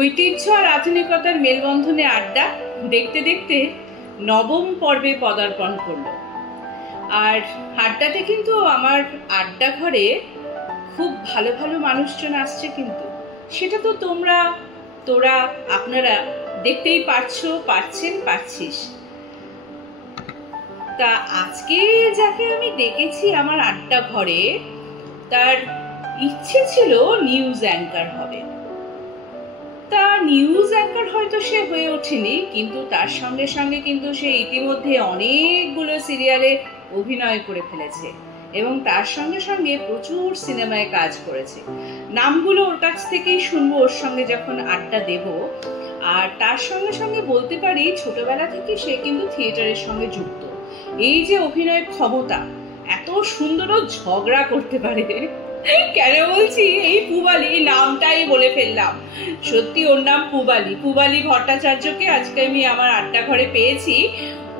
ঐতিহ্য আর আধুনিকতার মেলবন্ধনে আড্ডা দেখতে দেখতে নবম পর্বে পদার্পণ করলো। আর আড্ডাতে কিন্তু আমার আড্ডা ঘরে খুব ভালো ভালো মানুষজন আসছে, কিন্তু সেটা তো তোরা আপনারা দেখতেই পাচ্ছিস। তা আজকে যাকে আমি ডেকেছি আমার আড্ডা ঘরে, তার ইচ্ছে ছিল নিউজ অ্যাঙ্কার হবে। তা নিউজ অ্যাঙ্কার হয়তো সে হয়ে ওঠেনি, কিন্তু তার সঙ্গে সঙ্গে কিন্তু সে ইতিমধ্যে অনেকগুলো সিরিয়ালে অভিনয় করে ফেলেছে এবং তার সঙ্গে সঙ্গে প্রচুর সিনেমায় কাজ করেছে। নামগুলো ওর কাছ থেকেই শুনবো ওর সঙ্গে যখন আড্ডা দেব। আর তার সঙ্গে সঙ্গে বলতে পারি ছোটবেলা থেকে সে কিন্তু থিয়েটারের সঙ্গে যুক্ত। এই যে অভিনয় ক্ষমতা, এত সুন্দরও ঝগড়া করতে পারে। কেন বলছি, এই পুবালি নামটাই বলে ফেললাম, সত্যি ওর নাম পুবালি ভট্টাচার্যকে আজকে আমি আমার আড্ডা ঘরে পেয়েছি।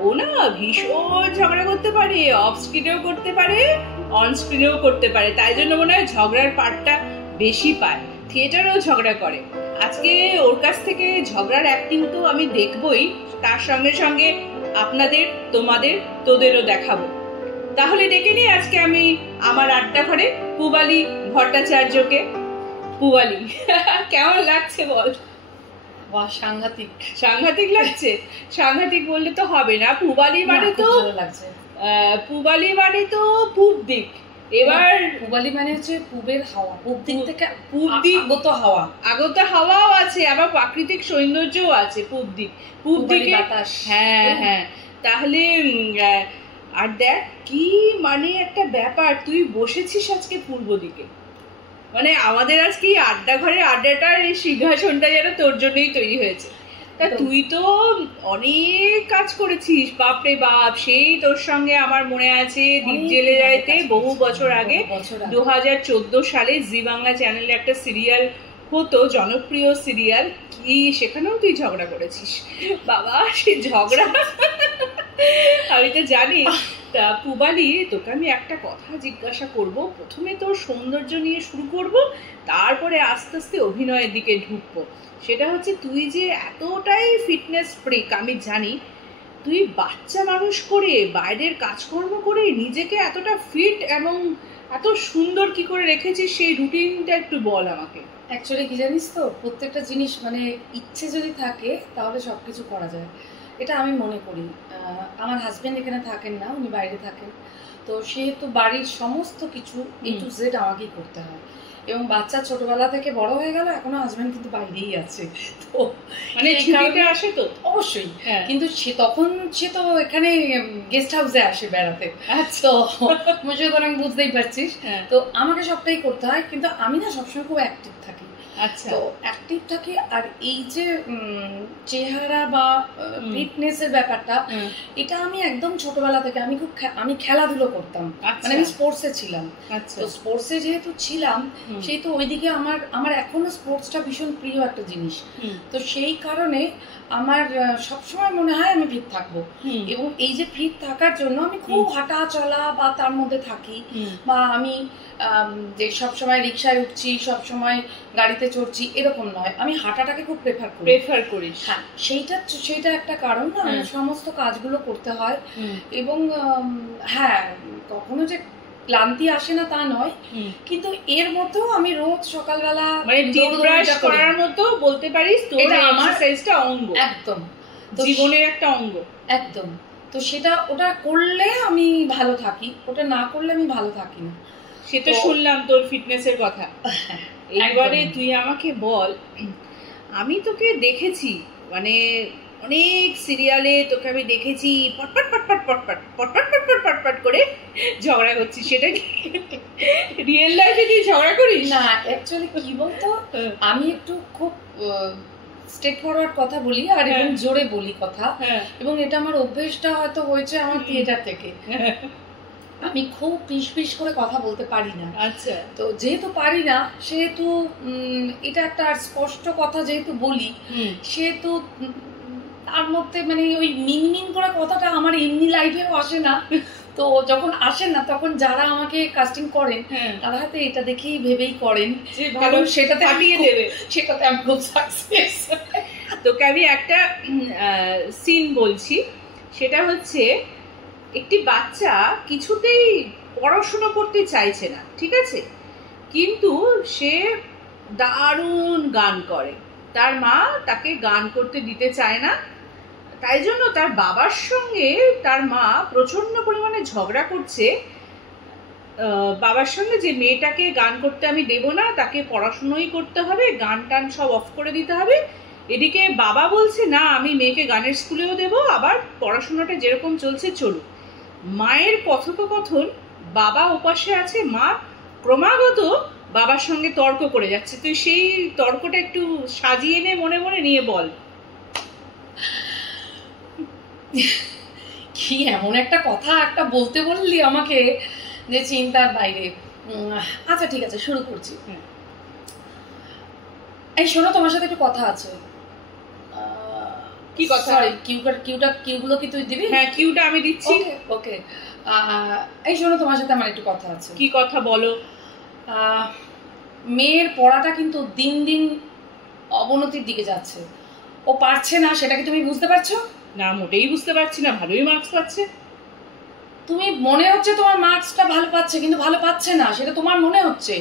ও না ভীষণ ঝগড়া করতে পারে, অফ স্ক্রিনেও করতে পারে, অন স্ক্রিনেও করতে পারে। তাই জন্য মনে হয় ঝগড়ার পার্টটা বেশি পায়, থিয়েটারেও ঝগড়া করে। আজকে ওর কাছ থেকে ঝগড়ার অ্যাক্টিং তো আমি দেখবই, তার সঙ্গে সঙ্গে আপনাদের, তোদেরও দেখাবো। তাহলে ডেকে নিই আজকে আমি আমার আড্ডা ঘরে পুবালি ভট্টাচার্যকে। পুবালি, কেমন লাগছে বল? বাহ, সাংঘাতিক লাগছে। সাংঘাতিক বললে তো হবে না, পুবালি মানে তো পূব দিক। এবার পুবালি মানে হচ্ছে পূবের হাওয়া, পূব দিক থেকে আগত হাওয়াও আছে, আবার প্রাকৃতিক সৌন্দর্যও আছে পূব দিকে। হ্যাঁ, তাহলে আর দেখ কি মানে একটা ব্যাপার, তুই বসেছিস আজকে পূর্ব দিকে, মানে আমাদের আজকে আড্ডা ঘরে আড্ডাটার এই সিংহাসনটা যেন তোর জন্যই তৈরি হয়েছে। তা তুই তো অনেক কাজ করেছিস, বাপরে বাপ। সেই তোর সঙ্গে আমার মনে আছে দ্বীপ জেলে যাইতে বহু বছর আগে 2014 সালে জি বাংলা চ্যানেলে একটা সিরিয়াল হতো, জনপ্রিয় সিরিয়াল, কি সেখানেও তুই ঝগড়া করেছিস বাবা। সে ঝগড়া আমি তো জানি। তা পুবালি, তোকে আমি একটা কথা জিজ্ঞাসা করব। প্রথমে তোর সৌন্দর্য নিয়ে শুরু করব, তারপরে আস্তে আস্তে অভিনয়ের দিকে ঢুকবো। সেটা হচ্ছে তুই যে এতটাই ফিটনেস ফ্রিক, আমি জানি তুই বাচ্চা মানুষ করে বাইরের কাজকর্ম করে নিজেকে এতটা ফিট এবং এত সুন্দর কি করে রেখেছিস, সেই রুটিনটা একটু বল আমাকে। অ্যাকচুয়ালি কি জানিস তো, প্রত্যেকটা জিনিস মানে ইচ্ছে যদি থাকে তাহলে সবকিছু করা যায়, এটা আমি মনে করি। আমার হাজবেন্ড এখানে থাকেন না, উনি বাইরে থাকেন, তো সেহেতু বাড়ির সমস্ত কিছু A to Z আমাকেই করতে হয়। এবং বাচ্চা ছোটবেলা থেকে বড় হয়ে গেল, এখনো হাজবেন্ড কিন্তু বাইরেই আছে, তো মানে ছুটিতে আসে তো অবশ্যই, কিন্তু সে তো এখানে গেস্ট হাউসে আসে বেড়াতে। তো সুতরাং বুঝতেই পারছিস, তো আমাকে সবটাই করতে হয়। কিন্তু আমি না সবসময় খুব অ্যাক্টিভ থাকি। তো অ্যাক্টিভ থাকি, আর এই যে চেহারা বা ফিটনেসের ব্যাপারটা, এটা আমি একদম ছোটবেলা থেকে আমি খেলাধুলো করতাম, মানে আমি স্পোর্টসে ছিলাম। তো স্পোর্টসে যেহেতু ছিলাম, সেহেতু ওইদিকে আমার এখনো স্পোর্টসটা ভীষণ প্রিয় একটা জিনিস। তো সেই কারণে আমার সবসময় মনে হয় আমি ফিট থাকবো, এবং এই যে ফিট থাকার জন্য আমি খুব হাঁটা চলা বা তার মধ্যে থাকি, বা আমি যে সবসময় রিক্সায় উঠছি, সবসময় গাড়িতে চড়ছি এরকম নয়, আমি হাঁটাটাকে খুব প্রেফার করি। হ্যাঁ, সেইটা একটা কারণ না, সমস্ত কাজগুলো করতে হয়। এবং হ্যাঁ, কখনো যে ক্লান্তি আসে না তা নয়, কিন্তু এর মধ্যেও আমি রোজ সকালবেলা মানে টিপব্রাশ করার মতো বলতে পারিস, তোর এক্সারসাইজটা অঙ্গ, একদম জীবনের একটা অঙ্গ, একদম। তো ওটা করলে আমি ভালো থাকি, ওটা না করলে আমি ভালো থাকি না। সেটা শুনলাম তোর ফিটনেসের কথা। এবারে তুই আমাকে বল, আমি তোকে দেখেছি মানে অনেক সিরিয়ালে তোকে আমি দেখেছি পটপট করে ঝগড়া করছিস, সেটা কি রিয়েল লাইফে তুই ঝগড়া করিস? না, অ্যাকচুয়ালি কি বলতো, আমি একটু খুব স্ট্রেট ফরওয়ার্ড কথা বলি, আর এবং জোরে বলি কথা, এবং এটা আমার অভ্যেসটা হয়তো হয়েছে আমার থিয়েটার থেকে। আমি খুব পিস করে কথা বলতে পারি না। আচ্ছা, তো যেহেতু পারি না, সেহেতু এটা একটা স্পষ্ট কথা যেহেতু বলি, সেহেতু তার মধ্যে মানে ওই মিনমিন করা কথাটা আমার এমনি লাইফেও আসে না। তো তো যখন আসেন না তখন যারা আমাকে কাস্টিং করেন তারা হয়তো এটা দেখেই ভেবেই করেন যে ভালো সেটাতে হাঁটিয়ে দেবে, সেটাতে আমি খুব সাকসেস। তোকে আমি একটা সিন বলছি, সেটা হচ্ছে একটি বাচ্চা কিছুতেই পড়াশোনা করতে চাইছে না, ঠিক আছে, কিন্তু সে দারুণ গান করে, তার মা তাকে গান করতে দিতে চায় না, তাই জন্য তার বাবার সঙ্গে তার মা প্রচন্ড পরিমাণে ঝগড়া করছে বাবার সঙ্গে, যে মেয়েটাকে গান করতে আমি দেব না, তাকে পড়াশুনোই করতে হবে, গান টান সব অফ করে দিতে হবে। এদিকে বাবা বলছে না আমি মেয়েকে গানের স্কুলেও দেব, আবার পড়াশোনাটা যেরকম চলছে চলুক। মায়ের কথোপকথন, বাবা ওপাশে আছে, মা ক্রমাগত বাবার সঙ্গে তর্ক করে যাচ্ছে। তুই সেই তর্কটা একটু সাজিয়ে নে, মনে মনে নিয়ে বল। কি এমন একটা কথা একটা বলতে বললি আমাকে যে চিন্তার বাইরে। আচ্ছা ঠিক আছে, শুরু করছি। এই শোনো, তোমার সাথে একটু কথা আছে। কি কথা? সরি, কিউগুলো কি তুই দিবি? হ্যাঁ, কিউটা আমি দিচ্ছি। ওকে। এই শোনো, তোমার সাথে আমার একটু কথা আছে। কি কথা বলো? মেয়ের পড়াটা কিন্তু দিন দিন অবনতির দিকে যাচ্ছে। ও পারছে না, সেটা কি তুমি বুঝতে পারছো? না, মোটেই বুঝতে পারছি না। ভালোই মার্কস পাচ্ছে। তুমি মনে হচ্ছে তোমার মার্কসটা ভালো পাচ্ছে, কিন্তু ভালো পাচ্ছে না, সেটা তোমার মনে হচ্ছে।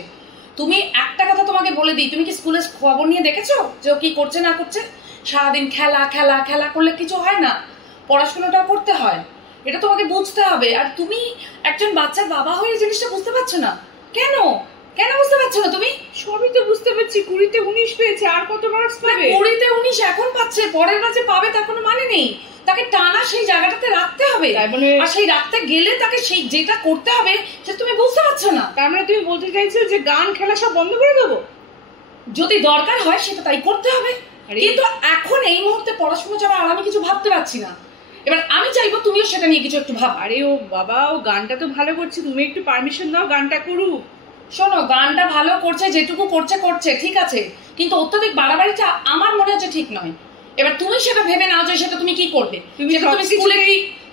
তুমি একটা কথা তোমাকে বলে দিই, তুমি কি স্কুলে খবর নিয়ে দেখেছো যে ও কি করছে না করছে? সারাদিন খেলা খেলা খেলা করলে কিছু হয় না, পড়াশোনাটাও করতে হয়, এটা তোমাকে বুঝতে হবে। আর তুমি একজন বাচ্চার বাবা হয়ে জিনিসটা বুঝতে পারছো না কেন? কেন বুঝতে পারছো না তুমি? সবই তো বুঝতে পারছি। 20-তে 19 পেয়েছে, আর কত মার্কস পাবে? 20-তে 19 এখন পাচ্ছে, পরের বার যে পাবে তার কোনো মানে নেই। তাকে টানা সেই জায়গাটাতে রাখতে হবে, আর সেই রাখতে গেলে তাকে সেই যেটা করতে হবে সেটা তুমি বুঝতে পারছো না। তার মানে তুমি বলতে চাইছো যে গান খেলা সব বন্ধ করে দেবো? যদি দরকার হয় সেটা তাই করতে হবে, কিন্তু এখন এই মুহূর্তে পড়াশোনা ছাড়া আর আমি কিছু ভাবতে পারছি না। এবার আমি চাইবো তুমিও সেটা নিয়ে কিছু একটু ভাব। আরে ও বাবা, ও গানটা তো ভালো করছে, তুমি একটু পারমিশন দাও গানটা করুক। শোনো, গানটা ভালো করছে, যেটুকু করছে করছে, ঠিক আছে, কিন্তু অত্যধিক বাড়াবাড়িটা আমার মনে হচ্ছে ঠিক নয়। এবার তুমি সেটা ভেবে নাও যে সেটা তুমি কি করবে।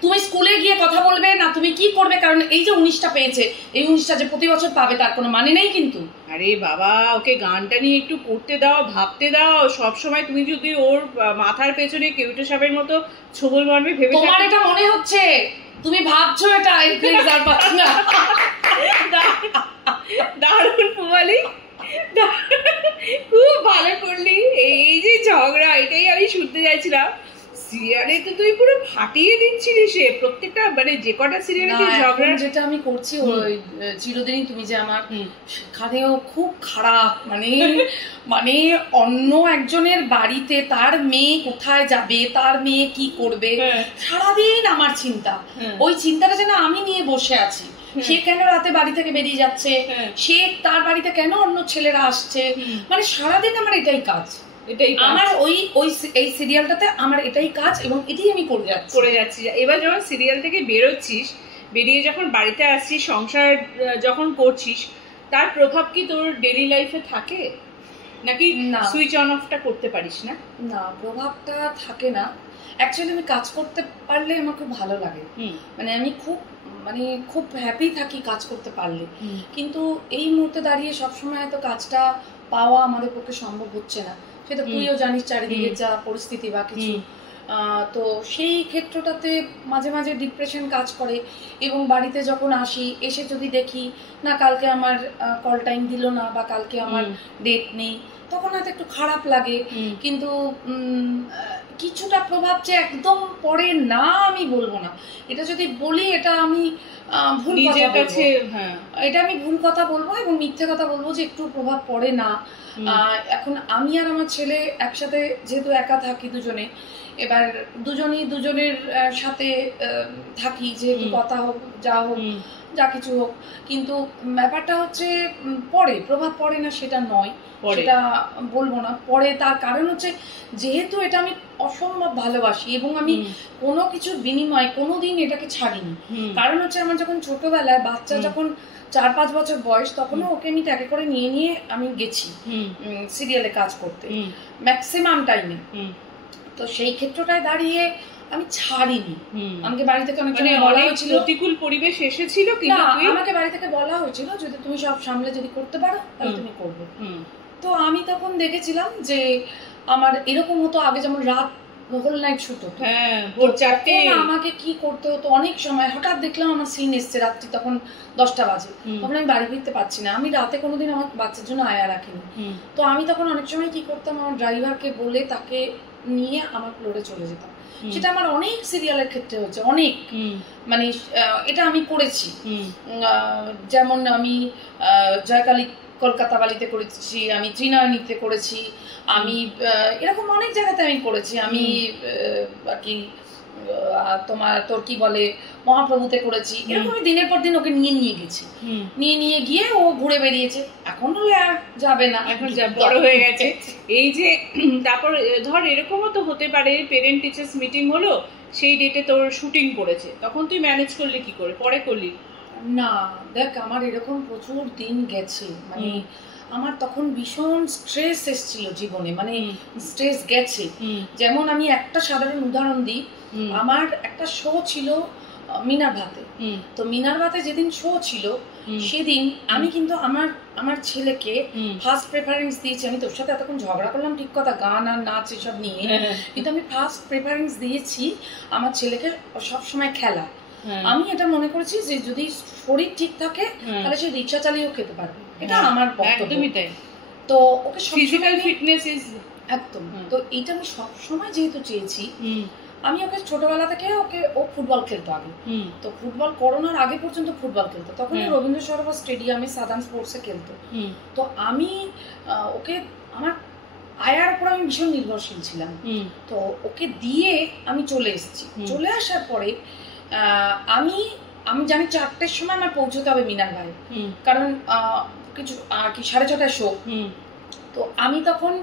তুমি স্কুলে গিয়ে কথা বলবে না, তুমি কি করবে? কারণ এই যে 19টা পেয়েছে, এই 19টা যে প্রতি বছর পাবে তার কোনো মানে নেই কিন্তু। আরে বাবা, ওকে গানটা নিয়ে একটু করতে দাও, ভাবতে দাও। সব সময় তুমি যদি ওর মাথার পেছনে কেউটো সাপের মতো ছোবল মারবে ভেবে, তোমার এটা মনে হচ্ছে, তুমি ভাবছো এটা। আর পাচ্ছি না। দারুণ পুবালি, খুব ভালো করলি। এই যে ঝগড়া, এটাই আমি শুনতে চাইছিলাম। সিরিয়ালে তো তুই পুরো ফাটিয়ে দিচ্ছিলি, সে প্রত্যেকটা মানে যে কটা সিরিয়ালে ঝগড়া যেটা আমি করছি ওই চিরদিনই তুমি যে আমার, সেখানেও খুব খারাপ। মানে অন্য একজনের বাড়িতে তার মেয়ে কোথায় যাবে, তার মেয়ে কি করবে, সারাদিন আমার চিন্তা। ওই চিন্তাটা যেন আমি নিয়ে বসে আছি। সে কেন রাতে বাড়ি থেকে বেরিয়ে যাচ্ছে, সে তার বাড়িতে কেন অন্য ছেলেরা আসছে, মানে সারাদিন আমার এটাই কাজ। আমার এই সিরিয়ালটাতে আমার এটাই কাজ, এবং এটাই আমি করে যাচ্ছি। এবার যখন সিরিয়াল থেকে বেরোচ্ছিস, বেরিয়ে যখন বাড়িতে আসছিস, সংসার যখন করছিস, তার প্রভাব কি তোর ডেইলি লাইফে থাকে, নাকি সুইচ অন অফটা করতে পারিস না? না, প্রভাবটা থাকে না। অ্যাকচুয়ালি আমি কাজ করতে পারলে আমার খুব ভালো লাগে, মানে আমি খুব হ্যাপি থাকি কাজ করতে পারলে। কিন্তু এই মুহূর্তে দাঁড়িয়ে সবসময় হয়তো কাজটা পাওয়া আমাদের পক্ষে সম্ভব হচ্ছে না, সেটা তুইও জানিস, চারিদিকে যা পরিস্থিতি বা কিছু। তো সেই ক্ষেত্রটাতে মাঝে মাঝে ডিপ্রেশন কাজ করে। এবং বাড়িতে যখন আসি, এসে যদি দেখি না কালকে আমার কল টাইম দিল না, বা কালকে আমার ডেট নেই, তখন হয়তো একটু খারাপ লাগে। কিন্তু কিছুটা প্রভাব যে একদম পড়ে না আমি বলবো না, এটা যদি বলি এটা আমি ভুল কথা বলবো। এটা আমি ভুল কথা বলবো এবং মিথ্যে কথা বলবো যে একটু প্রভাব পড়ে না। এখন আমি আর আমার ছেলে একসাথে যেহেতু একা থাকি দুজনে, এবার দুজনই দুজনের সাথে থাকি, যেহেতু কথা হোক যা হোক যা কিছু হোক, কিন্তু ব্যাপারটা হচ্ছে পড়ে, প্রভাব পড়ে না সেটা নয়, সেটা বলবো না পড়ে। তার কারণ হচ্ছে যেহেতু এটা আমি অসম্ভব ভালোবাসি এবং আমি কোনো কিছুর বিনিময়ে কোনোদিন এটাকে ছাড়িনি। কারণ হচ্ছে আমার যখন ছোটবেলায় বাচ্চা যখন 4-5 বছর বয়স, তখনও ওকে আমি ট্যাগে করে নিয়ে নিয়ে আমি গেছি সিরিয়ালে কাজ করতে ম্যাক্সিমাম টাইমে। তো সেই ক্ষেত্রটায় দাঁড়িয়ে আমি ছাড়িনি। আমাকে বাড়ি থেকে অনেক বলা হয়েছিল, প্রতিকূল পরিবেশ এসেছিল, কিন্তু আমাকে বাড়ি থেকে বলা হয়েছিল যদি তুমি সব সামলে যদি করতে পারো তাহলে তুমি করবে। তো আমি তখন দেখেছিলাম যে আমার এরকম হতো আগে, যেমন রাত হোল নাইট শুট হতো, আমাকে কি করতে হতো, অনেক সময় হঠাৎ দেখলাম আমার সিন এসছে রাত্রি তখন 10টা বাজে, তখন আমি বাড়ি ফিরতে পারছি না। আমি রাতে কোনোদিন আমার বাচ্চার জন্য আয়া রাখিনি, তো আমি তখন অনেক সময় কি করতাম, আমার ড্রাইভারকে বলে তাকে নিয়ে আমার ফ্লোরে চলে যেতাম। সেটা আমার অনেক সিরিয়ালের ক্ষেত্রে হচ্ছে, অনেক মানে এটা আমি করেছি। যেমন আমি জয়কালী কলকাতা বালিতে করেছি, আমি ত্রিনয়নীতে করেছি, আমি এরকম অনেক জায়গাতে আমি করেছি। আমি আর কি তোর কি বলে মহাপ্রভুতে করেছি। এরকম দিনের পর দিন ওকে নিয়ে গেছি, নিয়ে গিয়ে ও ঘুরে বেরিয়েছে। এখন হলে আর যাবে না, এখন বড় হয়ে গেছে। এই যে তারপর ধর এরকমও তো হতে পারে পেরেন্ট টিচার্স মিটিং হলো, সেই ডেটে তোর শুটিং পড়েছে, তখন তুই ম্যানেজ করলি কি করে, পরে করলি? না দেখ, আমার এরকম প্রচুর দিন গেছে, মানে আমার তখন ভীষণ স্ট্রেস এসেছিল জীবনে, মানে স্ট্রেস গেছে। যেমন আমি একটা সাধারণ উদাহরণ দিই, আমার একটা শো ছিল মিনার ভাতে। তো মিনার ভাতে যেদিন শো ছিল সেদিন আমি কিন্তু আমার ছেলেকে ফার্স্ট প্রেফারেন্স দিয়েছি। আমি তোর সাথে এতক্ষণ ঝগড়া করলাম ঠিক কথা, গান আর নাচ এসব নিয়ে, কিন্তু আমি ফার্স্ট প্রেফারেন্স দিয়েছি আমার ছেলেকে সবসময় খেলা। আমি এটা মনে করেছি যে যদি শরীর ঠিক থাকে তাহলে সে রিক্সা চালিয়েও খেতে পারবে, এটা আমার বক্তব্য। তো ওকে ফিজিক্যাল ফিটনেস ইজ একদম, তো এটা আমি সবসময় যেহেতু চেয়েছি, আমি ওকে ছোটবেলা থেকে ও ফুটবল খেলতো আগে। তো ফুটবল করোনার আগে পর্যন্ত ফুটবল খেলতো, তখন রবীন্দ্র সরোবর স্টেডিয়ামে সাধারণ স্পোর্টসে খেলতো। তো আমি ওকে আমার আয়ার উপর আমি ভীষণ নির্ভরশীল ছিলাম। তো ওকে দিয়ে আমি চলে এসেছি। চলে আসার পরে আমি জানি 4টের সময় আমার পৌঁছতে হবে মিনার ভাই, কারণ কিছু আর কি 6:30টায় শো। তো আমি তখন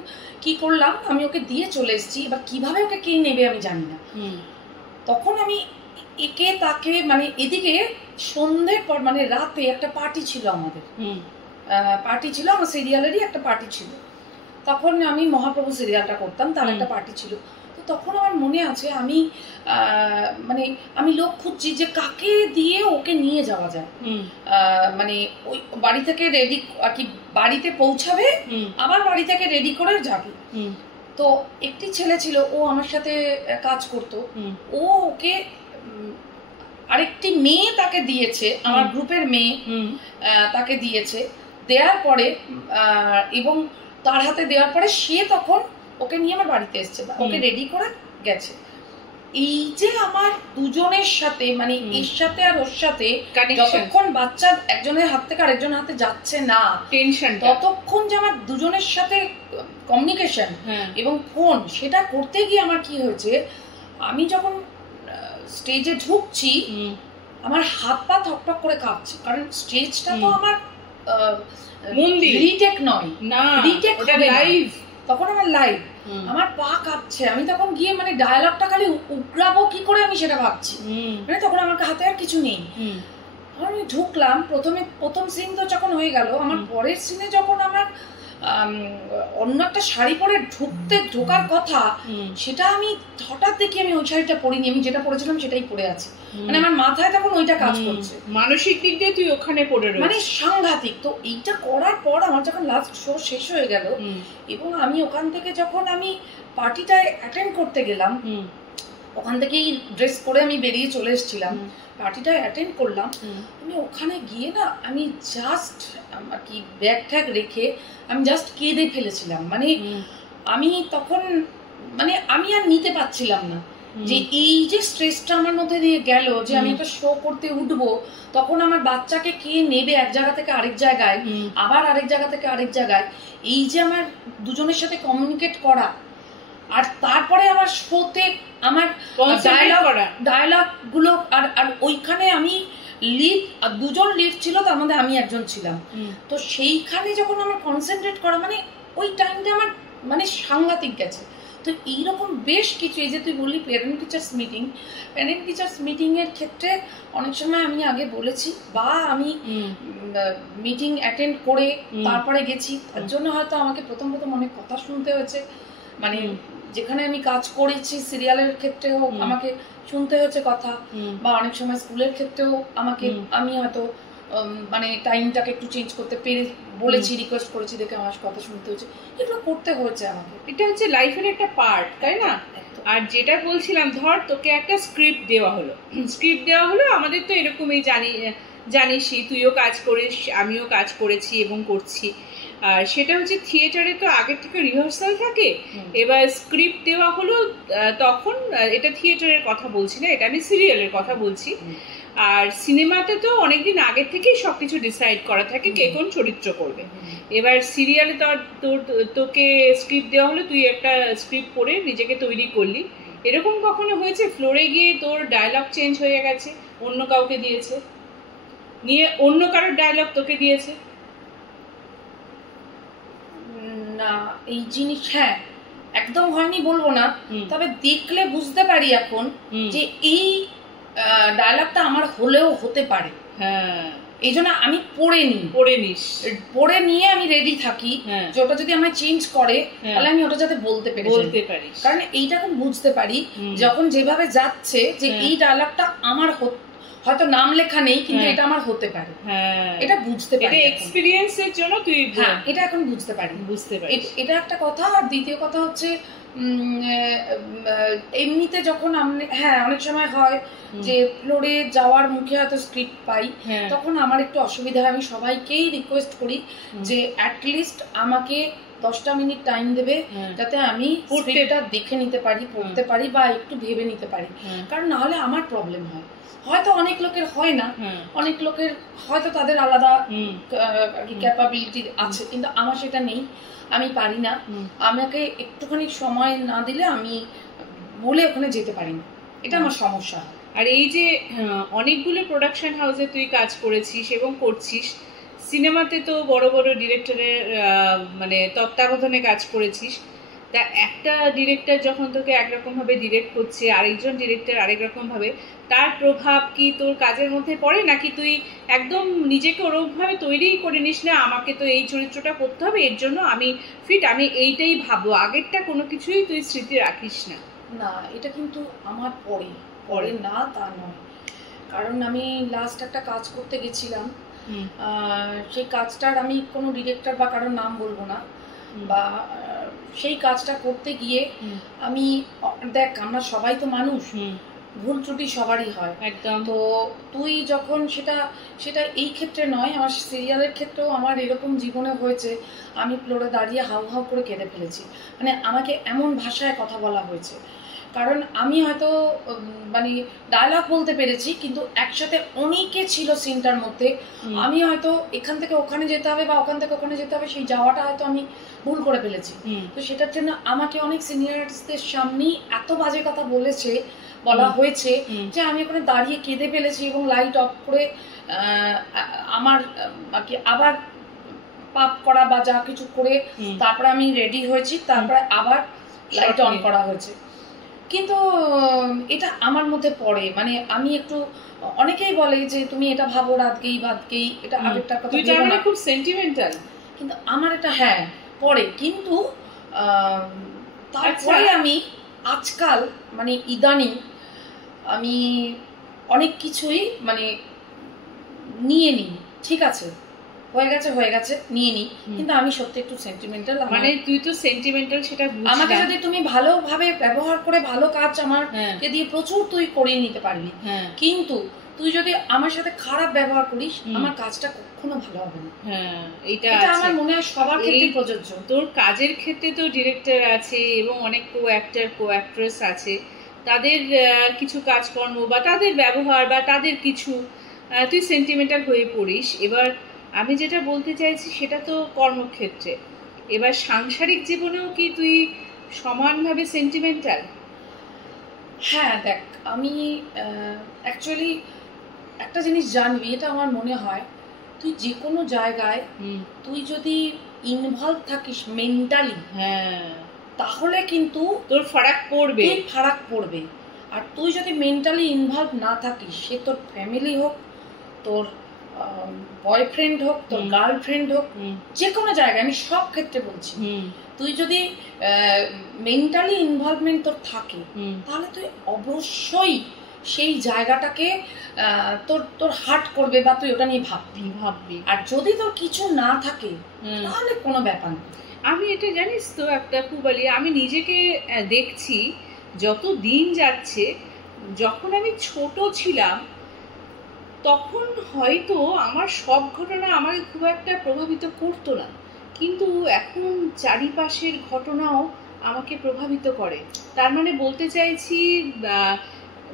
কি করলাম, আমি ওকে দিয়ে চলে এসেছি। এবার কিভাবে ওকে কে নেবে আমি জানি না। তখন আমি একে তাকে মানে এদিকে সন্ধ্যের পর মানে রাতে একটা পার্টি ছিল আমাদের, পার্টি ছিল আমার সিরিয়ালেরই একটা পার্টি ছিল। তখন আমি মহাপ্রভু সিরিয়ালটা করতাম, তার একটা পার্টি ছিল। তো তখন আমার মনে আছে আমি মানে আমি লোক খুঁজছি যে কাকে দিয়ে ওকে নিয়ে যাওয়া যায়, মানে ওই বাড়ি থেকে রেডি আর কি বাড়িতে পৌঁছাবে, আবার বাড়ি থেকে রেডি করে যাবে। তো একটি ছেলে ছিল, ও আমার সাথে কাজ করতো, ও ওকে আরেকটি মেয়ে তাকে দিয়েছে, আমার গ্রুপের মেয়ে তাকে দিয়েছে। দেওয়ার পরে এবং তার হাতে দেওয়ার পরে সে তখন ওকে নিয়ে আমার বাড়িতে এসছে, ওকে রেডি করে গেছে। এই যে আমার দুজনের সাথে মানে এর সাথে আর ওর সাথে যতক্ষণ বাচ্চা একজনের হাত থেকে আরেকজনের হাতে যাচ্ছে না টেনশন, ততক্ষণ যে আমার দুজনের সাথে কমিউনিকেশন এবং ফোন, সেটা করতে গিয়ে আমার কি হয়েছে, আমি যখন স্টেজে ঢুকছি আমার হাত পা ঠকঠক করে কাঁপছে, কারণ স্টেজটা তো আমার রিটেক নয়, রিটেক লাইভ, তখন আমার লাইভ, আমার পা কাঁপছে। আমি তখন গিয়ে মানে ডায়ালগটা খালি উগরাবো কি করে আমি সেটা ভাবছি, মানে তখন আমার হাতে আর কিছু নেই। আমি ঢুকলাম, প্রথম সিন তো যখন হয়ে গেল, আমার পরের সিনে যখন আমার অন্য একটা শাড়ি পরে ঢোকার কথা, সেটা আমি হঠাৎ দেখি আমি ওই শাড়িটা পরিনি, আমি যেটা পরেছিলাম সেটাই পরে আছি, মানে আমার মাথায় তখন ওইটা কাজ করছে, মানসিক দিক দিয়ে তুই ওখানে পড়ে রয়েছিস, মানে সাংঘাতিক। তো এইটা করার পর আমার যখন লাস্ট শো শেষ হয়ে গেল এবং আমি ওখান থেকে যখন আমি পার্টিটায় অ্যাটেন্ড করতে গেলাম, ওখান থেকেই ড্রেস পরে আমি বেরিয়ে চলে এসেছিলাম, পার্টিটা অ্যাটেন্ড করলাম। আমি ওখানে গিয়ে না আমি জাস্ট আর কি ব্যাগ ট্যাগ রেখে আমি জাস্ট কেঁদে ফেলেছিলাম, মানে আমি তখন মানে আমি আর নিতে পারছিলাম না যে এই যে স্ট্রেসটা আমার মধ্যে দিয়ে গেল, যে আমি একটা শো করতে উঠবো, তখন আমার বাচ্চাকে কে নেবে এক জায়গা থেকে আরেক জায়গায়, আবার আরেক জায়গা থেকে আরেক জায়গায়, এই যে আমার দুজনের সাথে কমিউনিকেট করা, আর তারপরে আমার শোতে আমার ডায়লগ গুলো, আর ওইখানে আমি লিড, আর দুজন লিড ছিল, তার মধ্যে আমি একজন ছিলাম। তো সেইখানে যখন আমার কনসেন্ট্রেট করা, মানে ওই টাইমটা আমার মানে সাংঘাতিক গেছে। তো এইরকম বেশ কিছু, এই যে তুই বললি প্যারেন্ট টিচার্স মিটিং এর ক্ষেত্রে অনেক সময় আমি আগে বলেছি, বা আমি মিটিং অ্যাটেন্ড করে তারপরে গেছি, তার জন্য হয়তো আমাকে প্রথম অনেক কথা শুনতে হয়েছে, মানে যেখানে আমি কাজ করেছি সিরিয়ালের ক্ষেত্রে হোক আমাকে শুনতে হয়েছে কথা, বা অনেক সময় স্কুলের ক্ষেত্রেও আমাকে আমি হয়তো মানে টাইমটাকে একটু চেঞ্জ করতে বলেছি, রিকোয়েস্ট করেছি, দেখে আমার কথা শুনতে হচ্ছে, এগুলো করতে হয়েছে আমাকে। এটা হচ্ছে লাইফের একটা পার্ট, তাই না? আর যেটা বলছিলাম, ধর তোকে একটা স্ক্রিপ্ট দেওয়া হলো, আমাদের তো এরকমই জানিসই, তুইও কাজ করিস, আমিও কাজ করেছি এবং করছি। আর সেটা হচ্ছে থিয়েটারে তো আগের থেকে রিহার্সাল থাকে, এবার স্ক্রিপ্ট দেওয়া হলো তখন, এটা থিয়েটারের কথা বলছি না, এটা আমি সিরিয়ালের কথা বলছি। আর সিনেমাতে তো অনেকদিন আগের থেকেই সবকিছু ডিসাইড করা থাকে কে কোন চরিত্র করবে। এবার সিরিয়ালে তোকে স্ক্রিপ্ট দেওয়া হলো, তুই একটা স্ক্রিপ্ট পড়ে নিজেকে তৈরি করলি। এরকম কখনো হয়েছে ফ্লোরে গিয়ে তোর ডায়লগ চেঞ্জ হয়ে গেছে, অন্য কাউকে দিয়েছে, নিয়ে অন্য কারোর ডায়লগ তোকে দিয়েছে? না, এই জিনিস হ্যাঁ একদম হয়নি বলবো না, তবে দেখলে বুঝতে পারি এখন যে এই ডায়লগটা আমার হলেও হতে পারে। হ্যাঁ, এই জন্য আমি পড়ে নিয়ে আমি রেডি থাকি যে ওটা যদি আমায় চেঞ্জ করে তাহলে আমি ওটা যাতে বলতে পারি, কারণ এইটা এখন বুঝতে পারি যখন যেভাবে যাচ্ছে যে এই ডায়লগটা আমার হয়তো নাম লেখা নেই কিন্তু এটা আমার হতে পারে, এটা বুঝতে পারি, এটা এক্সপেরিয়েন্সের জন্য তুই এটা এখন বুঝতে পারি। এটা একটা কথা। আর দ্বিতীয় কথা হচ্ছে এমনিতে যখন অনেক সময় হয় যে ফ্লোরে যাওয়ার মুখে হয়তো স্ক্রিপ্ট পাই, তখন আমার একটু অসুবিধা হয়। আমি সবাইকেই রিকোয়েস্ট করি যে অ্যাটলিস্ট আমাকে 10টা মিনিট টাইম দেবে যাতে আমি স্ক্রিপ্টটা দেখে নিতে পারি, পড়তে পারি বা একটু ভেবে নিতে পারি, কারণ না হলে আমার প্রবলেম হয়। হয়তো অনেক লোকের হয় না, অনেক লোকের হয়তো তাদের আলাদা ক্যাপাবিলিটি আছে, কিন্তু আমার সেটা নেই, আমি পারি না। আমাকে একটুখানি সময় না দিলে আমি বলে ওখানে যেতে পারি না, এটা আমার সমস্যা। আর এই যে অনেকগুলো প্রোডাকশন হাউসে তুই কাজ করেছিস এবং করছিস, সিনেমাতে তো বড় বড় ডিরেক্টরের মানে তত্ত্বাবধানে কাজ করেছিস, তা একটা ডিরেক্টর যখন তোকে একরকম ভাবে ডিরেক্ট করছে, আরেকজন ডিরেক্টর আরেক রকম ভাবে, তার প্রভাব কি তোর কাজের মধ্যে পড়ে, নাকি তুই একদম নিজেকে ওরকমভাবে তৈরি করে নিস না আমাকে তো এই চরিত্রটা করতে হবে, এর জন্য আমি ফিট, আমি এইটাই ভাববো, আগেরটা কোনো কিছুই তুই স্মৃতি রাখিস না? না, এটা কিন্তু আমার পরে না তা নয়, কারণ আমি লাস্ট একটা কাজ করতে গেছিলাম, সেই কাজটার আমি কোনো ডিরেক্টর বা কারোর নাম বলবো না, বা সেই কাজটা করতে গিয়ে আমি দেখ আমরা সবাই তো মানুষ, ভুল ত্রুটি সবারই হয় একদম। তো তুই যখন সেটা এই ক্ষেত্রে নয়, আমার সিরিয়ালের ক্ষেত্রেও আমার এরকম জীবনে হয়েছে, আমি ফ্লোরে দাঁড়িয়ে হাউ হাউ করে কেঁদে ফেলেছি, মানে আমাকে এমন ভাষায় কথা বলা হয়েছে, কারণ আমি হয়তো মানে ডায়লগ বলতে পেরেছি কিন্তু একসাথে অনেকে ছিল সিনটার মধ্যে, আমি হয়তো এখান থেকে ওখানে যেতে হবে বা ওখান থেকে ওখানে যেতে হবে, সেই যাওয়াটা হয়তো আমি ভুল করে ফেলেছি। তো সেটার জন্য আমাকে অনেক সিনিয়রদের সামনেই এত বাজে কথা বলা হয়েছে যে আমি ওখানে দাঁড়িয়ে কেঁদে ফেলেছি, এবং লাইট অফ করে আমার আবার পাপ করা বা যা কিছু করে তারপরে আমি রেডি হয়েছি, তারপরে আবার লাইট অন করা হয়েছে। কিন্তু এটা আমার মধ্যে পড়ে, মানে আমি একটু, অনেকেই বলে যে তুমি এটা ভাবো রাতকেই বাদকেই, এটা আগেরটার কথা ভেবো না, খুব সেন্টিমেন্টাল, কিন্তু আমার এটা পড়ে। কিন্তু তারপরে আমি আজকাল মানে ইদানিং আমি অনেক কিছুই মানে নিয়ে নিই, ঠিক আছে হয়ে গেছে নিয়ে নিই, কিন্তু আমি সত্যি একটু সেন্টিমেন্টাল। মানে তুই তো সেন্টিমেন্টাল, সেটা আমাকে যদি তুমি ভালোভাবে ব্যবহার করে ভালো কাজ আমাকে দিয়ে প্রচুর তুই করিয়ে নিতে পারবি, কিন্তু তুই যদি আমার সাথে খারাপ ব্যবহার করিস আমার কাজটা কখনো ভালো হবে না। এটা আমার মনে হয় সবার ক্ষেত্রে প্রযোজ্য। তোর কাজের ক্ষেত্রে তো ডিরেক্টর আছে এবং অনেক কো অ্যাক্টর কো অ্যাক্ট্রেস আছে, তাদের কিছু কাজকর্ম বা তাদের ব্যবহার বা তাদের কিছু তুই সেন্টিমেন্টাল হয়ে পড়িস। এবার আমি যেটা বলতে চাইছি সেটা তো কর্মক্ষেত্রে, এবার সাংসারিক জীবনেও কি তুই সমানভাবে সেন্টিমেন্টাল? হ্যাঁ দেখ, আমি অ্যাকচুয়ালি একটা জিনিস জানবি, এটা আমার মনে হয় তুই যে কোনো জায়গায় তুই যদি ইনভলভ থাকিস মেন্টালি, তাহলে কিন্তু তোর ফারাক পড়বে। আর তুই যদি মেন্টালি ইনভলভ না থাকিস, সে তোর ফ্যামিলি হোক, তোর বয়ফ্রেন্ড হোক, তোর গার্লফ্রেন্ড হোক, যে কোনো জায়গায়, আমি সব ক্ষেত্রে বলছি, তুই যদি মেন্টালি ইনভলভমেন্ট তোর থাকে, তাহলে তুই অবশ্যই সেই জায়গাটাকে তোর তোর হার্ট করবে, বা তুই ওটা নিয়ে ভাববি। আর যদি তোর কিছু না থাকে তাহলে কোনো ব্যাপার না। আমি এটা জানিস তো একটা পুবালি, আমি নিজেকে দেখছি যত দিন যাচ্ছে, যখন আমি ছোট ছিলাম তখন হয়তো আমার সব ঘটনা আমাকে খুব একটা প্রভাবিত করতো না, কিন্তু এখন চারিপাশের ঘটনাও আমাকে প্রভাবিত করে। তার মানে বলতে চাইছি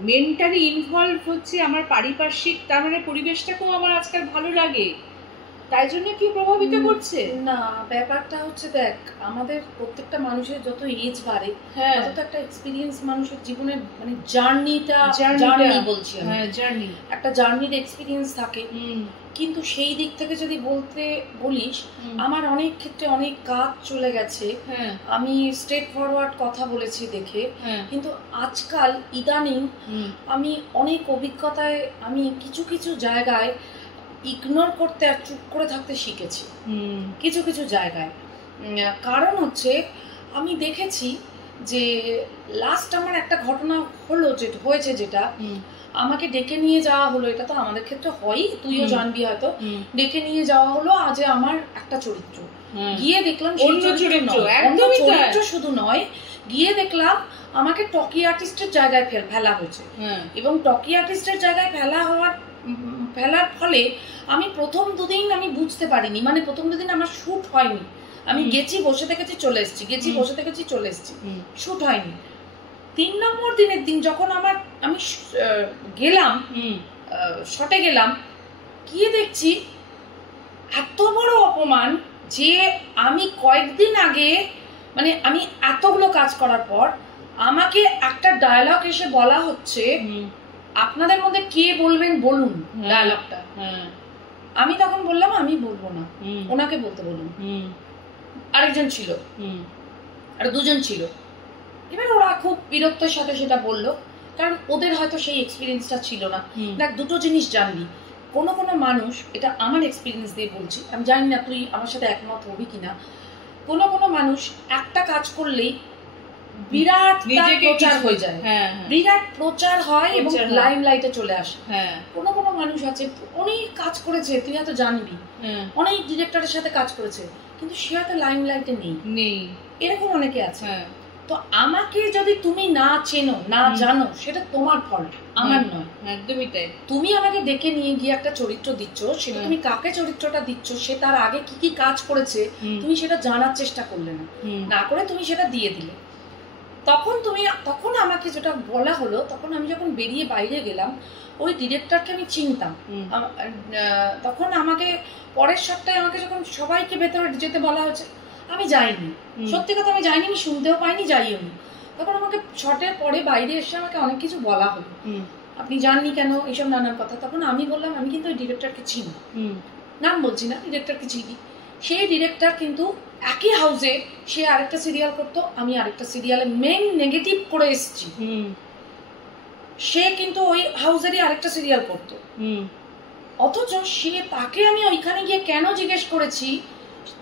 মেন্টালি ইনভলভ হচ্ছে আমার পারিপার্শ্বিক, তার মানে পরিবেশটাকেও আমার আজকাল ভালো লাগে, তাই জন্য কি প্রভাবিত করছে? না, ব্যাপারটা হচ্ছে দেখ, আমাদের প্রত্যেকটা মানুষের যত এজ বাড়ে তত একটা এক্সপেরিয়েন্স মানুষের জীবনে, মানে জার্নি বলছি, জার্নি, একটা জার্নির এক্সপেরিয়েন্স থাকে। কিন্তু সেই দিক থেকে যদি বলিস, আমার অনেক ক্ষেত্রে অনেক কাজ চলে গেছে, আমি স্ট্রেট ফরওয়ার্ড কথা বলেছি দেখে, কিন্তু আজকাল ইদানিং আমি অনেক অভিজ্ঞতায় আমি কিছু কিছু জায়গায় ইগনোর করতে আর চুপ করে থাকতে শিখেছি কিছু কিছু জায়গায়। কারণ হচ্ছে আমি দেখেছি যে লাস্ট আমার একটা ঘটনা হয়েছে যেটা আমাকে ডেকে নিয়ে যাওয়া হলো, এটা তো আমাদের ক্ষেত্রে হয়ই, তুইও জানবি হয়তো, ডেকে নিয়ে যাওয়া হলো আজ আমার একটা চরিত্র, গিয়ে দেখলাম চরিত্র শুধু নয়, গিয়ে দেখলাম আমাকে টকি আর্টিস্টের জায়গায় ফেলা হয়েছে, এবং টকি আর্টিস্টের জায়গায় ফেলার ফলে আমি প্রথম দুদিন আমি বুঝতে পারিনি, মানে প্রথম দুদিন আমার শুট হয়নি, আমি গেছি বসে থেকেছি চলে এসেছি, শুট হয়নি। 3 নম্বর দিনের দিন যখন আমি গেলাম, শটে গেলাম, গিয়ে দেখছি এত বড় অপমান যে আমি কয়েকদিন আগে, মানে আমি এতগুলো কাজ করার পর আমাকে একটা ডায়লগ এসে বলা হচ্ছে, আপনাদের মধ্যে কে বলবেন বলুন ডায়লগটা। আমি তখন বললাম আমি বলবো না, ওনাকে বলতে বলুন। আরেকজন ছিল, আর 2 জন ছিল। এবার ওরা খুব বিরক্তের সাথে সেটা বললো, কারণ ওদের হয়তো সেই এক্সপিরিয়েন্সটা ছিল না। দেখ, দুটো জিনিস জানবি, কোনো মানুষ, এটা আমার এক্সপিরিয়েন্স দিয়ে বলছি, আমি জানি না তুই আমার সাথে একমত হবি কিনা, কোনো মানুষ একটা কাজ করলেই বিরাট প্রচার হয়ে যায়, বিরাট প্রচার হয় এবং লাইমলাইটে চলে আসে। কোনো মানুষ আছে অনেক কাজ করেছে, তুই হয়তো জানবি, অনেক ডিরেক্টরের সাথে কাজ করেছে, কিন্তু সে হয়তো লাইমলাইটে নেই, এরকম অনেকে আছে। তো আমাকে যদি তুমি না চেনো, না জানো, সেটা তোমার ফল্ট, আমার নয়। একদমই তাই। তুমি আমাকে ডেকে নিয়ে গিয়ে একটা চরিত্র দিচ্ছ, সেটা তুমি কাকে চরিত্রটা দিচ্ছ, সে তার আগে কি কি কাজ করেছে, তুমি সেটা জানার চেষ্টা করলে না করে তুমি সেটা দিয়ে দিলে। তখন আমাকে যেটা বলা হলো, তখন আমি যখন বেরিয়ে বাইরে গেলাম, ওই ডিরেক্টরকে আমি চিনতাম। তখন আমাকে পরের সপ্তাহে আমাকে যখন সবাইকে ভেতরে যেতে বলা হচ্ছে, আমি যাইনি, সত্যি কথা আমি যাইনি, আমি শুনতেও পাইনি, যাইও নি। তখন আমাকে শটের পরে বাইরে এসে আমাকে অনেক কিছু বলা হলো, আপনি জাননি কেন, এইসব নানান কথা। তখন আমি বললাম আমি কিন্তু ওই ডিরেক্টরকে চিনি, নাম বলছি না, ডিরেক্টরকে চিনি। সেই ডিরেক্টর কিন্তু একই হাউসে সে আরেকটা সিরিয়াল করতো, আমি আরেকটা সিরিয়ালে মেইন নেগেটিভ করে এসেছি, সে কিন্তু ওই হাউসেরই আরেকটা সিরিয়াল করতো। অথচ তাকে আমি ওইখানে গিয়ে কেন জিজ্ঞেস করেছি,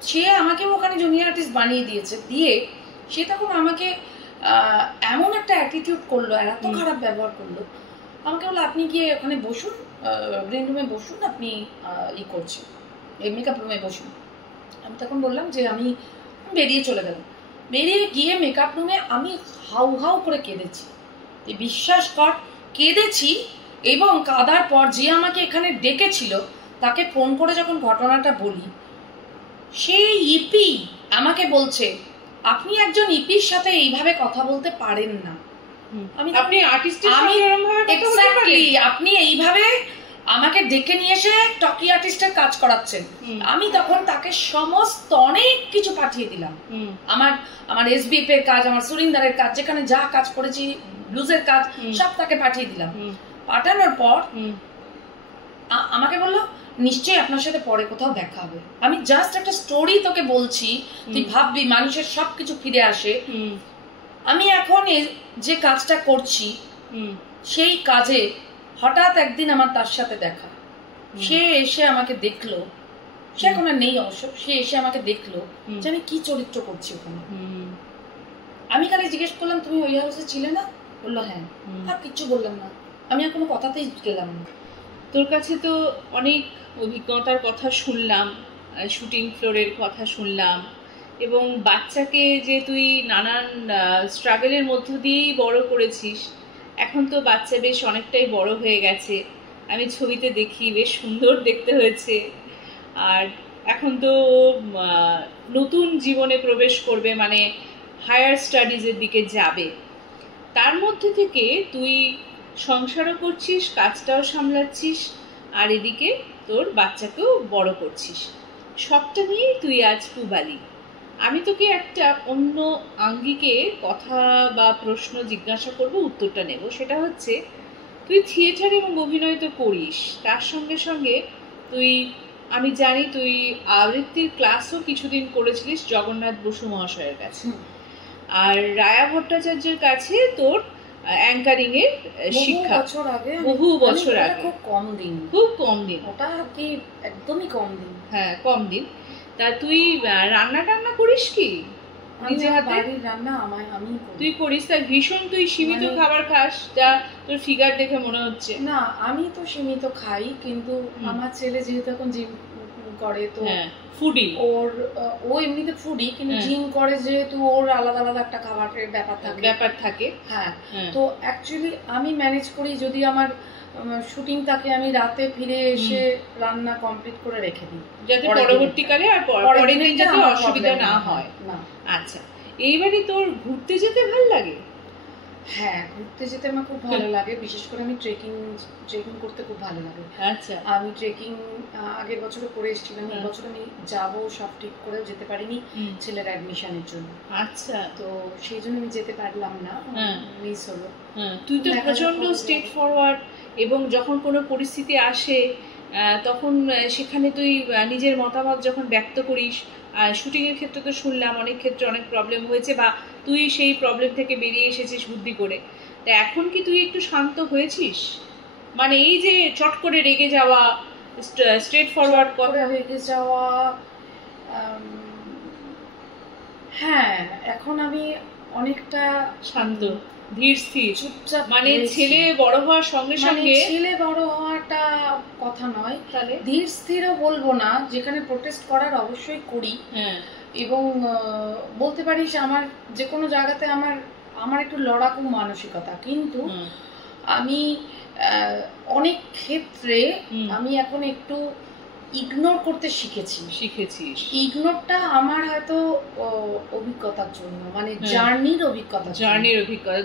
সে আমাকে ওখানে জুনিয়র আর্টিস্ট বানিয়ে দিয়েছে, দিয়ে সে তখন আমাকে এমন একটা অ্যাটিটিউড করলো, এত খারাপ ব্যবহার করলো, আমাকে বললো আপনি গিয়ে ওখানে বসুন, গ্রিন রুমে বসুন, আপনি করছেন, এই মেকআপ রুমে বসুন। আমি তখন বললাম যে আমি বেরিয়ে চলে গেলাম। বেরিয়ে গিয়ে মেকআপ রুমে আমি হাউ হাউ করে কেঁদেছি, বিশ্বাস কর কেঁদেছি। এবং কাঁদার পর যে আমাকে এখানে ডেকেছিল তাকে ফোন করে যখন ঘটনাটা বলি, সেই ইপি আমাকে বলছে আপনি একজন ইপির সাথে এইভাবে কথা বলতে পারেন না, আপনি এইভাবে আমাকে ডেকে নিয়ে এসে টকি আর্টিস্টের কাজ করাচ্ছেন। আমি তখন তাকে সমস্ত অনেক কিছু পাঠিয়ে দিলাম, আমার এসবিএফ এর কাজ, আমার সুরিন্দারের কাজ, যেখানে যা কাজ করেছি, ব্লুজের কাজ, সব তাকে পাঠিয়ে দিলাম। পাঠানোর পর আমাকে বললো নিশ্চয়ই আপনার সাথে পরে কোথাও দেখা হবে। আমি জাস্ট একটা স্টোরি তোকে বলছি, তুই ভাববি মানুষের সবকিছু ফিরে আসে। আমি এখন যে কাজটা করছি সেই কাজে হঠাৎ একদিন আমার তার সাথে দেখা, সে এসে আমাকে দেখলো, সে এখন আর নেই অবশ্য, সে এসে আমাকে দেখলো যে আমি কি চরিত্র করছি ওখানে। আমি খালি জিজ্ঞেস করলাম তুমি ওই হাউসে ছিলে না? বললো হ্যাঁ। আর কিচ্ছু বললাম না, আমি আর কোনো কথাতেই গেলাম না। তোর কাছে তো অনেক অভিজ্ঞতার কথা শুনলাম, শুটিং ফ্লোরের কথা শুনলাম, এবং বাচ্চাকে যে তুই নানান স্ট্রাগলের মধ্য দিয়েই বড় করেছিস। এখন তো বাচ্চা বেশ অনেকটাই বড় হয়ে গেছে, আমি ছবিতে দেখি বেশ সুন্দর দেখতে হয়েছে। আর এখন তো নতুন জীবনে প্রবেশ করবে, মানে হায়ার স্টাডিজের দিকে যাবে। তার মধ্যে থেকে তুই সংসারও করছিস, কাজটাও সামলাচ্ছিস, আর এদিকে তোর বাচ্চাকেও বড় করছিস। সবটা নিয়েই তুই আজ পুবালি। আমি তোকে একটা অন্য আঙ্গিকে কথা বা প্রশ্ন জিজ্ঞাসা করব, উত্তরটা নেব। সেটা হচ্ছে, তুই থিয়েটার এবং অভিনয় তো করিস, তার সঙ্গে সঙ্গে তুই, আমি জানি তুই আবৃত্তির ক্লাসও কিছুদিন করেছিলিস জগন্নাথ বসু মহাশয়ের কাছে, আর রায়া ভট্টাচার্যের কাছে তোর অ্যাঙ্কারিং এর শিক্ষা বহু বছর আগে। খুব কম দিন ওটা কি, একদমই কম দিন। হ্যাঁ, কম দিন। তা তুই রান্না টান্না করিস কি? নিজে হাতে রান্না তুই করিস? তা ভীষণ তুই সীমিত খাবার খাস, যা তোর ফিগার দেখে মনে হচ্ছে। না, আমি তো সীমিত খাই, কিন্তু আমার ছেলে যেহেতু এখন জিম করে, তো ফুডি, ও এমনিতে ফুডি, কিন্তু জিম করে যেহেতু ওর আলাদা আলাদা একটা খাবারের ব্যাপার থাকে। হ্যাঁ, তো অ্যাকচুয়ালি আমি ম্যানেজ করি, যদি আমার শুটিং থাকে আমি রাতে ফিরে এসে রান্না কমপ্লিট করে রেখে দিই, যাতে পরবর্তীকালে আর পরের দিন যাতে অসুবিধা না হয়। আচ্ছা, এইবারে তোর ঘুরতে যেতে ভালো লাগে? হ্যাঁ, ঘুরতে যেতে আমার খুব ভালো লাগে, বিশেষ করে আমি ট্রেকিং করতে খুব ভালো লাগে। আচ্ছা, আমি ট্রেকিং আগের বছরও করে এসেছিলাম, এই বছর আমি যাবো, সব ঠিক করেও যেতে পারিনি ছেলের অ্যাডমিশনের জন্য। আচ্ছা, তো সেই জন্য আমি যেতে পারলাম না, মিস হলো। তুই তো প্রচন্ড স্ট্রেট ফরওয়ার্ড, এবং যখন কোনো পরিস্থিতি আসে তখন সেখানে তুই নিজের মতামত যখন ব্যক্ত করিস, শুটিংয়ের ক্ষেত্রে তো শুনলাম অনেক ক্ষেত্রে অনেক প্রবলেম হয়েছে, বা তুই সেই প্রবলেম থেকে বেরিয়ে এসেছিস বুদ্ধি করে। তা এখন কি তুই একটু শান্ত হয়েছিস? মানে এই যে চট করে রেগে যাওয়া, স্ট্রেট ফরওয়ার্ড কথা, রেগে যাওয়া, হ্যাঁ, এখন আমি অনেকটা শান্ত, ধীর স্থির, চুপচাপ। মানে ছেলে বড় হওয়ার সঙ্গে সঙ্গে, ছেলে বড় হওয়াটা কথা নয়, তাহলে ধীর স্থিরও বলবো না, যেখানে প্রোটেস্ট করার অবশ্যই করি। এবং বলতে পারিস আমার যে কোনো জায়গাতে আমার একটু লড়াকু মানসিকতা, কিন্তু আমি অনেক ক্ষেত্রে আমি এখন একটু ইগনোর করতে শিখেছিস। ইগনোরটা আমার হয়তো অভিজ্ঞতার জন্য, মানে জার্নির অভিজ্ঞতা।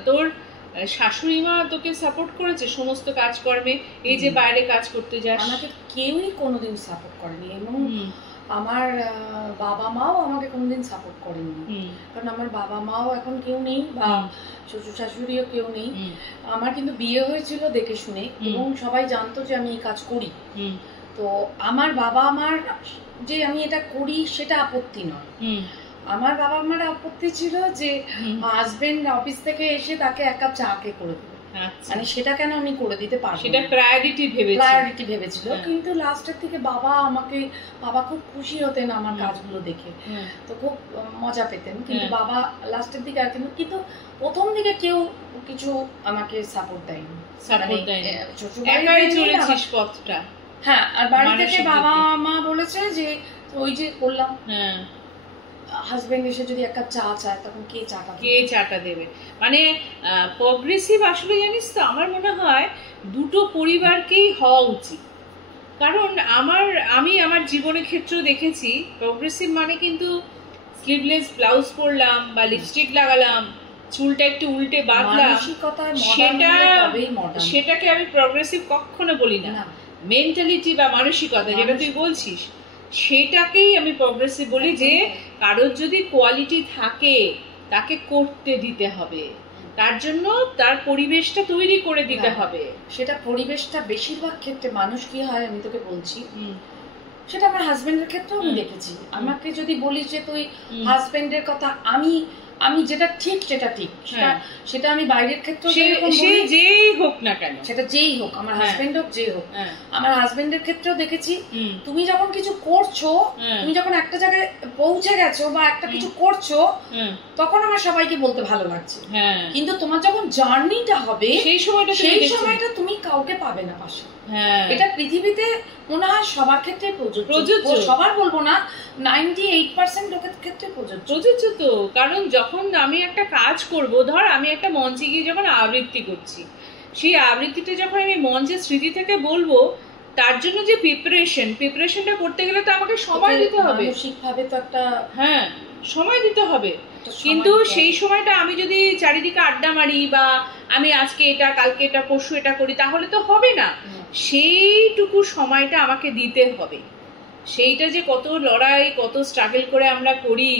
তোর শাশুড়ি মা তোকে সাপোর্ট করেছে সমস্ত কাজকর্মে? এই যে বাইরে কাজ করতে যাস, আমাকে কেউই কোনোদিন সাপোর্ট করেনি, এবং আমার বাবা মাও আমাকে কোনোদিন সাপোর্ট করেনি, কারণ আমার বাবা মাও এখন কেউ নেই, বা শ্বশুর শাশুড়িও কেউ নেই। আমার কিন্তু বিয়ে হয়েছিল দেখে শুনে, এবং সবাই জানতো যে আমি এই কাজ করি। তো আমার বাবা মার যে আমি এটা করি সেটা আপত্তি নয়, আমার বাবা মার আপত্তি ছিল যে হাজবেন্ড অফিস থেকে এসে তাকে এক কাপ চা কে করে দেবে, মানে সেটা কেন আমি করে দিতে পারবো, সেটা প্রায়োরিটি ভেবেছিল। কিন্তু লাস্টের থেকে বাবা খুব খুশি হতেন আমার কাজগুলো দেখে, তো খুব মজা পেতেন। কিন্তু বাবা লাস্টের দিকে আর কিন্তু প্রথম দিকে কেউ কিছু আমাকে সাপোর্ট দেয়নি। হ্যাঁ, আর বাড়ি থেকে বাবা মা বলেছে যে ওই যে বললাম, হাজবেন্ড এসে যদি এক কাপ চা চায় তখন কে চাটা দেবে। মানে প্রগ্রেসিভ আসলে জানিস তো, আমার মনে হয় দুটো পরিবারকেই হওয়া উচিত। কারণ আমি আমার জীবনের ক্ষেত্রেও দেখেছি, প্রগ্রেসিভ মানে কিন্তু স্লিভলেস ব্লাউজ পরলাম বা লিপস্টিক লাগালাম, চুলটা একটু উল্টে বাঁধলাম, সেটাকে আমি প্রগ্রেসিভ কখনো বলি না। মেন্টালিটি বা মানসিকতা যেটা তুই বলছিস, সেটাকেই আমি প্রগ্রেসিভ বলি। যে কারোর যদি কোয়ালিটি থাকে তাকে করতে দিতে হবে, তার জন্য তার পরিবেশটা তৈরি করে দিতে হবে। সেটা পরিবেশটা বেশিরভাগ ক্ষেত্রে মানুষ কি হয় আমি তোকে বলছি, সেটা আমার হাজবেন্ডের ক্ষেত্রেও আমি দেখেছি। আমাকে যদি বলিস যে তুই হাজবেন্ডের কথা, আমি যেটা ঠিক সেটা আমি বাইরের ক্ষেত্রে সে যেই হোক না কেন, সেটা যেই হোক, আমার হাজবেন্ড হোক যে হোক, আমার হাজবেন্ডের ক্ষেত্রেও দেখেছি তুমি যখন কিছু করছো, তুমি যখন একটা জায়গায় পৌঁছে গেছো বা একটা কিছু করছো, তখন আমার সবাইকে বলতে ভালো লাগছে, কিন্তু তোমার যখন জার্নিটা হবে সেই সময়টা তুমি কাউকে পাবে না পাশে। এটা পৃথিবীতে মনে হয় সবার ক্ষেত্রে প্রযোজ্য, সবার বলবো না, 98% লোকের ক্ষেত্রে প্রযোজ্য। তো কারণ যখন আমি একটা কাজ করব, ধর আমি একটা মঞ্চে গিয়ে যখন আবৃত্তি করছি, সেই আবৃত্তিটা যখন আমি মঞ্চের স্মৃতি থেকে বলবো, তার জন্য যে প্রিপারেশনটা করতে গেলে তো আমাকে সময় দিতে হবে, মানসিকভাবে তো একটা সময় দিতে হবে। কিন্তু সেই সময়টা আমি যদি চারিদিকে আড্ডা মারি বা আমি আজকে এটা, কালকে এটা, পরশু এটা করি, তাহলে তো হবে না। সেইটুকু সময়টা আমাকে দিতে হবে। সেইটা যে কত লড়াই, কত স্ট্রাগল করে আমরা করি,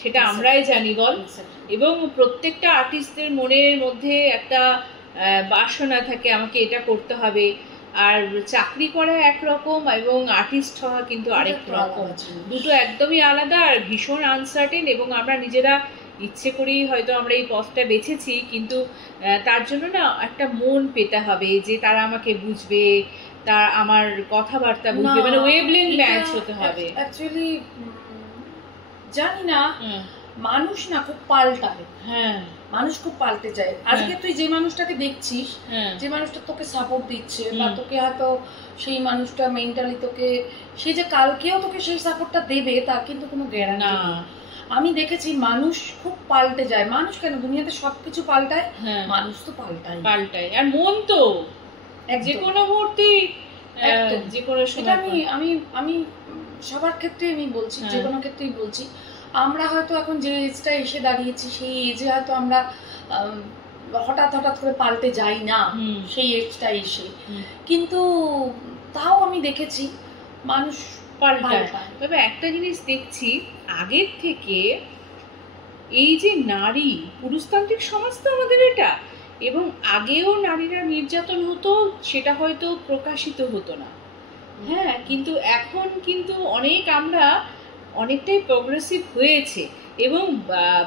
সেটা আমরাই জানি বল। এবং প্রত্যেকটা আর্টিস্টদের মনের মধ্যে একটা বাসনা থাকে, আমাকে এটা করতে হবে। আর চাকরি করা একরকম এবং আর্টিস্ট হওয়া কিন্তু আরেক রকম, দুটো একদমই আলাদা আর ভীষণ আনসার্টেন। এবং আমরা নিজেরা ইচ্ছে করেই হয়তো আমরা এই পথটা বেছেছি, কিন্তু তার জন্য না একটা মন পেতে হবে যে তারা আমাকে বুঝবে, তার আমার কথাবার্তা বুঝবে, মানে ওয়েভলেন্থ ম্যাচ হতে হবে। অ্যাকচুয়ালি জানি না, মানুষ না খুব পাল্টায়, মানুষ খুব পাল্টে যায়। আজকে তুই যে মানুষটাকে দেখছিস, যে মানুষটা তোকে সাপোর্ট দিচ্ছে বা তোকে হয়তো সেই মানুষটা মেন্টালি তোকে, সে যে কালকেও তোকে সেই সাপোর্টটা দেবে তার কিন্তু কোনো গ্যারান্টি নেই। আমি দেখেছি মানুষ খুব পাল্টে যায়। মানুষ কেন, দুনিয়াতে সবকিছু পাল্টায়, মানুষ তো পাল্টায়। আর মন তো যে কোনো মুহূর্তে, যে কোনো সময়। আমি সবার ক্ষেত্রে আমি বলছি, যে কোনো ক্ষেত্রেই বলছি, আমরা হয়তো এখন যে এজটা এসে দাঁড়িয়েছি, সেই এজে হয়তো আমরা হঠাৎ করে পাল্টে যাই না সেই এজটা এসে, কিন্তু তাও আমি দেখেছি মানুষ পাল্টায়। তবে একটা জিনিস দেখছি, আগের থেকে এই যে নারী, পুরুষতান্ত্রিক সমাজ তো আমাদের এটা, এবং আগেও নারীরা নির্যাতন হতো, সেটা হয়তো প্রকাশিত হতো না, কিন্তু এখন কিন্তু আমরা অনেকটাই প্রগ্রেসিভ হয়েছে এবং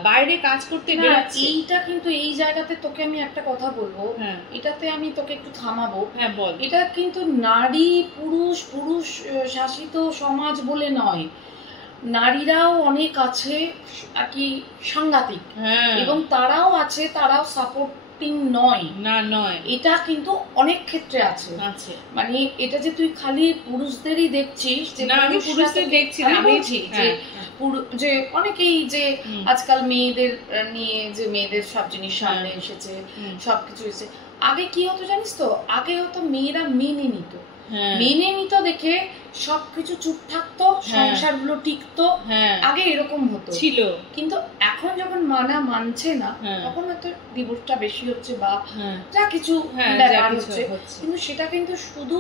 বাইরে কাজ করতে বেরোচ্ছি। এইটা কিন্তু এই জায়গাতে তোকে আমি একটা কথা বলবো, এটাতে আমি তোকে একটু থামাবো। বল। এটা কিন্তু নারী পুরুষ শাসিত সমাজ বলে নয়, নারীরাও অনেক আছে আর কি সাংঘাতিক, এবং তারাও আছে, তারাও সাপোর্টিং নয়, এটা কিন্তু অনেক ক্ষেত্রে আছে। মানে এটা যে তুই খালি পুরুষদেরই দেখছিস, আমি পুরুষদের দেখছি না, আমি বলছি যে অনেকেই যে আজকাল মেয়েদের নিয়ে, যে মেয়েদের সব জিনিস সামনে এসেছে, সবকিছু এসেছে। আগে কি হতো জানিস তো, আগে হতো মেয়েরা মেনে নিত দেখে সবকিছু চুপ থাকতো, সংসার গুলো টিকতো, আগে এরকম হতো ছিল। কিন্তু এখন যখন মানছে না, তখন হয়তো ডিভোর্সটা বেশি হচ্ছে বা যা কিছু ব্যাপার হচ্ছে, কিন্তু সেটা কিন্তু শুধু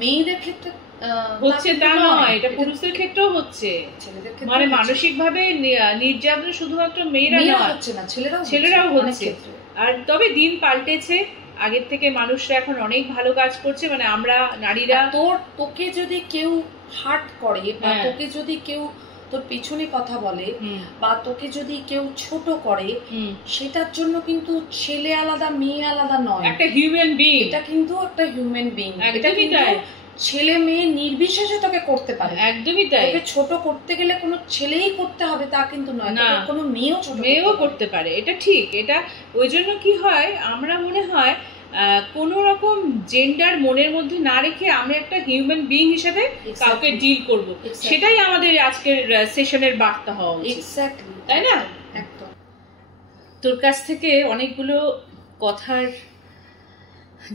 মেয়েদের ক্ষেত্রে হচ্ছে তা নয়, এটা পুরুষদের ক্ষেত্রেও হচ্ছে। ছেলেদের ক্ষেত্রে মানে মানসিক ভাবে নির্যাতন শুধুমাত্র মেয়েরা হচ্ছে না, ছেলেরাও হচ্ছে। আর তবে দিন পাল্টেছে, আগের থেকে মানুষরা এখন অনেক ভালো কাজ করছে। মানে আমরা নারীরা, তোকে যদি কেউ হার্ট করে বা তোকে যদি কেউ তোর পেছনে কথা বলে বা তোকে যদি কেউ ছোট করে, সেটার জন্য কিন্তু ছেলে আলাদা মেয়ে আলাদা নয়, একটা হিউম্যান বিং। এটা কিন্তু একটা হিউম্যান বিং, এটা কিন্তু ছেলে মেয়ে নির্বিশেষে তোকে করতে পারে। একদমই তাই। তোকে ছোট করতে গেলে কোনো ছেলেই করতে হবে তা কিন্তু নয়, কোনো মেয়েও করতে পারে, এটা ঠিক। এটা ওই জন্য কি হয়, আমরা মনে হয় কোনো রকম জেন্ডার মনের মধ্যে না রেখে আমরা একটা হিউম্যান বিং হিসেবে কাউকে ডিল করব, সেটাই আমাদের আজকের সেশনের বার্তা হওয়া উচিত, তাই না? একদম। তোর কাছ থেকে অনেকগুলো কথার,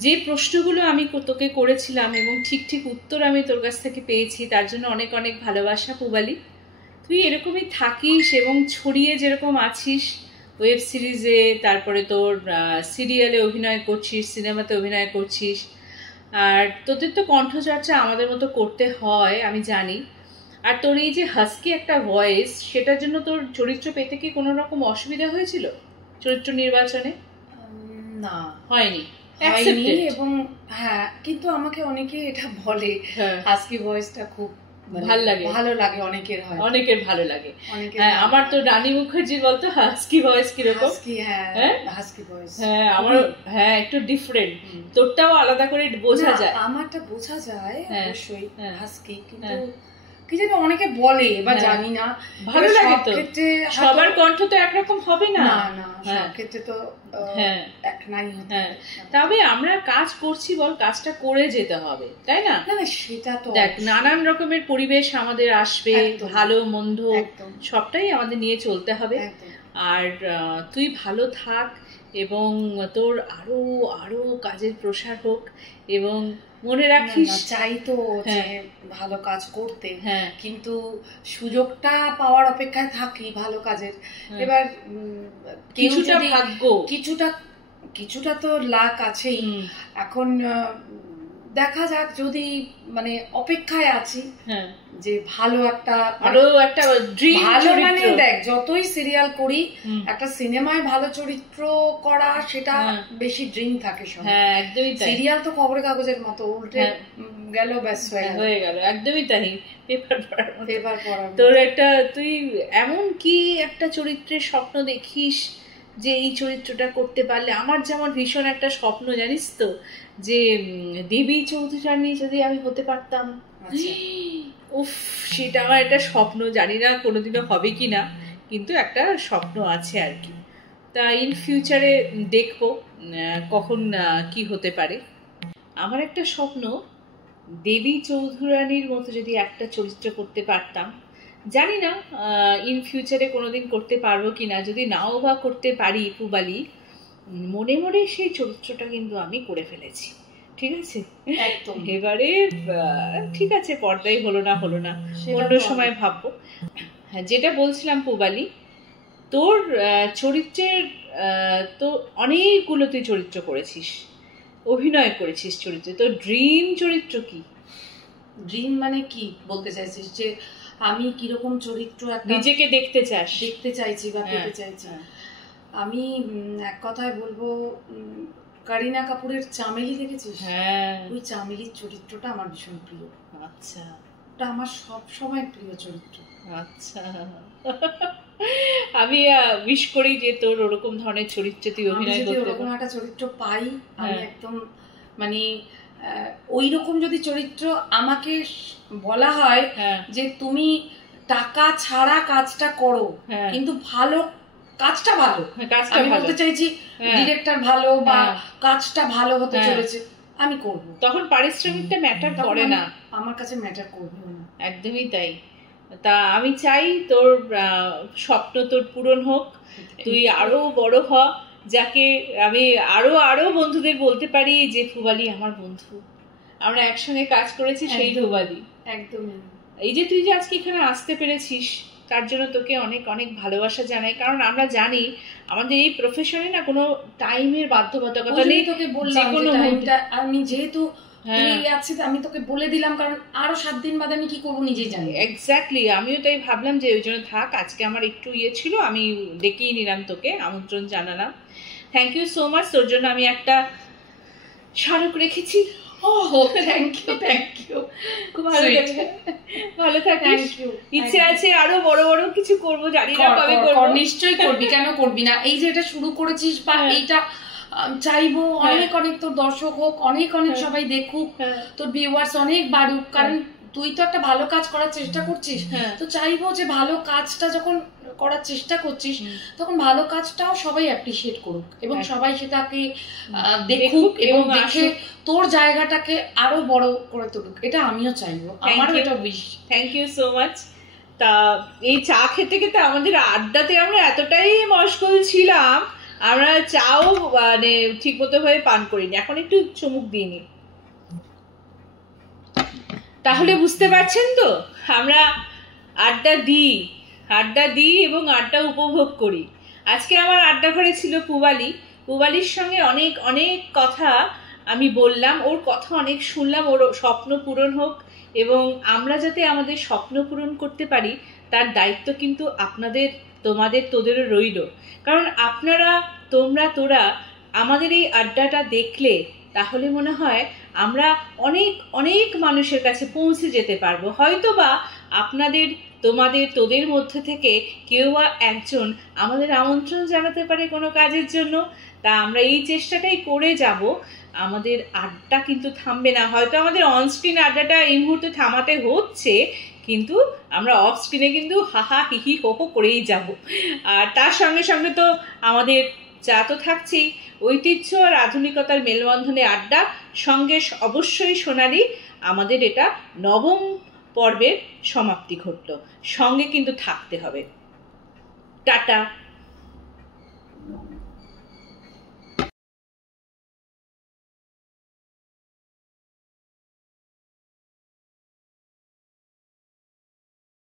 যে প্রশ্নগুলো আমি তোকে করেছিলাম এবং ঠিক উত্তর আমি তোর কাছ থেকে পেয়েছি, তার জন্য অনেক অনেক ভালোবাসা পূবালী। তুই এরকমই থাকিস এবং ছড়িয়ে যেরকম আছিস, ওয়েব সিরিজে, তারপরে তোর সিরিয়ালে অভিনয় করছিস, সিনেমাতে অভিনয় করছিস, আর তোদের তো কণ্ঠচর্চা আমাদের মতো করতে হয়, আমি জানি। আর তোর এই যে হাস্কি একটা ভয়েস, সেটার জন্য তোর চরিত্র পেতে কি কোনো রকম অসুবিধা হয়েছিল চরিত্র নির্বাচনে? না, হয়নি। এবং কিন্তু আমাকে অনেকে এটা বলে হাস্কি ভয়েসটা খুব ভালো লাগে অনেকের হয়, অনেকের ভালো লাগে। হ্যাঁ, আমার তো রানী মুখার্জির বলতো হাস্কি ভয়েস কিরকম, হাস্কি ভয়েস, হ্যাঁ আমার হ্যাঁ একটু ডিফারেন্ট, তোরটাও আলাদা করে বোঝা যায়। আমারটা বোঝা যায় অবশ্যই হাস্কি, কিন্তু কি জানি অনেকে বলে বা জানি না, ভালো লাগে তো, সবার কণ্ঠ তো একরকম হবে না, সব ক্ষেত্রে তো এক নাই হতে হবে। তবে আমরা কাজ করছি বল, কাজটা করে যেতে হবে, তাই না? সেটা তো দেখ, নানান রকমের পরিবেশ আমাদের আসবে, ভালো মন্দ সবটাই আমাদের নিয়ে চলতে হবে। আর তুই ভালো থাক এবং তোর আরো আরো কাজের প্রসার হোক, এবং মনে রাখিস চাই তো যে ভালো কাজ করতে, কিন্তু সুযোগটা পাওয়ার অপেক্ষায় থাকি ভালো কাজের। এবার কিছুটা ভাগ্য, কিছুটা তো লাক আছেই। এখন দেখা যাক, যদি মানে অপেক্ষায় আছি যে ভালো একটা ড্রিম, ভালো মানে দেখ, যতই সিরিয়াল করি একটা সিনেমায় ভালো চরিত্র করা সেটা বেশি ড্রিম থাকে সব। হ্যাঁ, একদমই তাই। সিরিয়াল তো খবরের কাগজের মতো, উল্টে গেল ব্যাস হয়ে গেল, একদমই তাই, পেপার পড়া। তোর একটা, তুই এমন কি একটা চরিত্রের স্বপ্ন দেখিস যে এই চরিত্রটা করতে পারলে, আমার যেমন ভীষণ একটা স্বপ্ন জানিস তো, যে দেবী চৌধুরানী যদি আমি হতে পারতাম, উফ, সেটা আমার একটা স্বপ্ন, জানি না কোনোদিনও হবে কি না, কিন্তু একটা স্বপ্ন আছে আর কি। তা ইন ফিউচারে দেখবো কখন কি হতে পারে। আমার একটা স্বপ্ন, দেবী চৌধুরানীর মতো যদি একটা চরিত্র করতে পারতাম, জানি না ইন ফিউচারে কোনোদিন করতে পারবো কিনা, যদি নাও বা করতে পারি পুবালি, মনে মনে সেই চরিত্রটা কিন্তু আমি করে ফেলেছি, ঠিক আছে? এবারে ঠিক আছে, পর্দায় হলো না অন্য সময় ভাববো। হ্যাঁ, যেটা বলছিলাম পুবালি, তোর চরিত্রের তো অনেকগুলো তুই চরিত্র করেছিস, অভিনয় করেছিস চরিত্রে, তোর ড্রিম চরিত্র কি? ড্রিম মানে কি বলতে চাইছিস? যে আমি কিরকম চরিত্র নিজেকে দেখতে চাইছি বা পেতে চাইছি? আমি এক কথায় বলবো, কারিনা কাপুরের চামেলি দেখেছিস? হ্যাঁ, ওই চামেলির চরিত্রটা আমার ভীষণ প্রিয়। আচ্ছা, ওটা আমার সব সময় প্রিয় চরিত্র। আচ্ছা, আমি উইশ করি যে তোর ওরকম ধরনের চরিত্রে তুই অভিনয় করতে, ওরকম একটা চরিত্র পাই আমি একদম, মানে ওই রকম যদি চরিত্র আমাকে বলা হয় যে তুমি টাকা ছাড়া কাজটা করো, কিন্তু ভালো কাজটা ভালো, আমি বলতে চাইছি ডিরেক্টর ভালো বা কাজটা ভালো হতে চলেছে, আমি করব, তখন পারিশ্রমিকটা ম্যাটার করে না, আমার কাছে ম্যাটার করবে না। একদমই তাই। তা আমি চাই তোর স্বপ্ন তোর পূরণ হোক, তুই আরো বড় হ, যাকে আমি আরো আরো বন্ধুদের বলতে পারি যে পুবালি আমার বন্ধু, আমরা একসঙ্গে কাজ করেছি, সেই পুবালি। একদমই। এই যে তুই যে আজকে এখানে আসতে পেরেছিস, তার জন্য তোকে অনেক অনেক ভালোবাসা জানাই, কারণ আমরা জানি আমাদের এই প্রফেশনে না কোনো টাইমের বাধ্যবাধকতা নেই। তোকে বললাম আমি যেহেতু আমি তোকে বলে দিলাম, কারণ আরো 7 দিন বাদে আমি কি করবো নিজেই জানি। এক্স্যাক্টলি, আমিও তাই ভাবলাম যে ওই জন্য থাক, আজকে আমার একটু ছিল, আমি ডেকেই নিলাম তোকে, আমন্ত্রণ জানালাম। থ্যাংক ইউ সো মাচ, তোর জন্য আমি একটা স্মারক রেখেছি। থ্যাংক ইউ, খুব ভালো থাকিস। ইচ্ছে আছে আরো বড় বড় কিছু করবো, জানি না কবে করবো। নিশ্চয়ই করবি, কেন করবি না? এই যে এটা শুরু করেছিস, বা এইটা চাইবো অনেক অনেক তোর দর্শক হোক, অনেক অনেক সবাই দেখুক, তোর ভিউয়ার্স অনেক বাড়ুক, কারণ তুই তো একটা ভালো কাজ করার চেষ্টা করছিস, তো চাইবো যে ভালো কাজটা যখন করার চেষ্টা করছিস তখন ভালো কাজটাও সবাই অ্যাপ্রিশিয়েট করুক, এবং সবাই সেটাকে দেখুক এবং দেখে তোর জায়গাটাকে আরো বড় করে তুলুক, এটা আমিও চাইবো, আমারও এটা wish. Thank you so much. তা এই চা খেতে খেতে আমাদের আড্ডাতে আমরা এতটাই মশগুল ছিলাম, আমরা চাও মানে ঠিক মতো ভাবে পান করিনি, এখন একটু চুমুক দিইনি। তাহলে বুঝতে পারছেন তো, আমরা আড্ডা দিই এবং আড্ডা উপভোগ করি। আজকে আমার আড্ডা ঘরে ছিল পুবালির সঙ্গে অনেক অনেক কথা আমি বললাম, ওর কথা অনেক শুনলাম, ওর স্বপ্ন পূরণ হোক, এবং আমরা যাতে আমাদের স্বপ্ন পূরণ করতে পারি তার দায়িত্ব কিন্তু আপনাদের, তোদেরও রইল, কারণ তোরা আমাদের এই আড্ডাটা দেখলে তাহলে মনে হয় আমরা অনেক অনেক মানুষের কাছে পৌঁছে যেতে পারবো। হয়তো বা আপনাদের, তোমাদের, তোদের মধ্যে থেকে কেউ বা একজন আমাদের আমন্ত্রণ জানাতে পারে কোনো কাজের জন্য। তা আমরা এই চেষ্টাটাই করে যাব। আমাদের আড্ডা কিন্তু থামবে না। হয়তো আমাদের অনস্ক্রিন আড্ডাটা এই মুহূর্তে থামাতে হচ্ছে, কিন্তু আমরা অফ স্ক্রিনে কিন্তু হাহা হিহি হো হো করেই যাব। আর তার সঙ্গে সঙ্গে তো আমাদের যা তো থাকছেই, ঐতিহ্য আর আধুনিকতার মেলবন্ধনে আড্ডা, সঙ্গে অবশ্যই সোনালি আমাদের এটা নবম পর্বের সমাপ্তি ঘটল। সঙ্গে কিন্তু থাকতে হবে। টাটা।